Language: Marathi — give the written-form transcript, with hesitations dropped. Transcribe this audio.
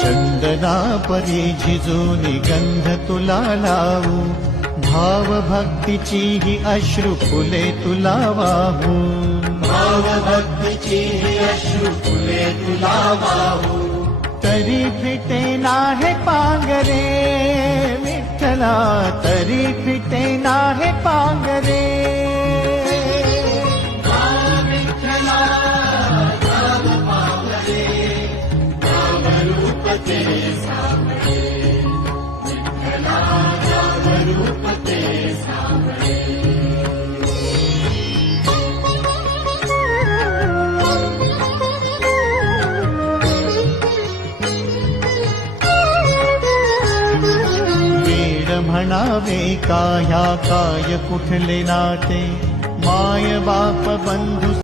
चंदना परी झिजूनी गंध तुला लावू, भाव भक्तीची ही अश्रू फुले तुला वाहू, भाव भक्तीची ही अश्रू फुले तुला वाहू. तरी फिटे नाहे पांगरे विठ्ठला, तरी फिटे नाहे पांगरे. म्हणावे काया काय कुठले नाते, माय बाप बंधू